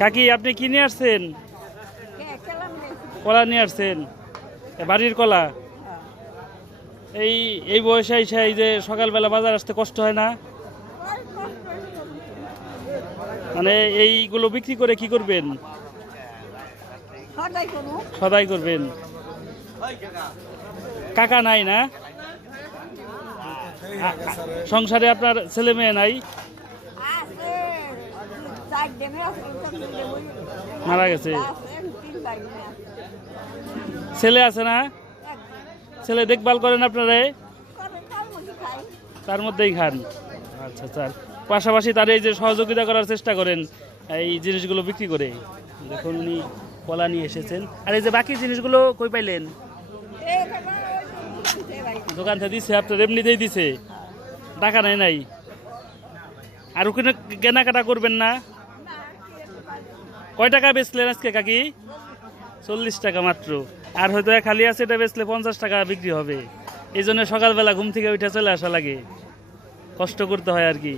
কাকি আপনি কি নিয়ে আসছেন? কলা নিয়ে আসছেন, বাড়ির কলা। এই এই বয়সে এসে এই যে সকালবেলা বাজার আসতে কষ্ট হয় না? মানে এইগুলো বিক্রি করে কি করবেন? সদাই করবেন। কাকা নাই না? সংসারে আপনার ছেলে মেয়ে নাই? মারা গেছে। ছেলে আছে না? ছেলে দেখভাল করেন আপনারা? তার মধ্যেই খান। আচ্ছা স্যার, পাশাপাশি তার এই যে সহযোগিতা করার চেষ্টা করেন এই জিনিসগুলো বিক্রি করে। দেখুন উনি কলা নিয়ে এসেছেন। আর এই যে বাকি জিনিসগুলো কই পাইলেন? দোকান থেকে দিচ্ছে, আপনার এমনিতেই দিছে, টাকা নাই নাই? আর ওখানে কেনাকাটা করবেন না? কয় টাকা বেচলেন আজকে কাকি? 40 টাকা মাত্র। আর হয়তো খালি আছে, এটা বেচলে 50 টাকা বিক্রি হবে। এই জন্য সকালবেলা ঘুম থেকে উঠে চলে আসা লাগে, কষ্ট করতে হয় আর কি।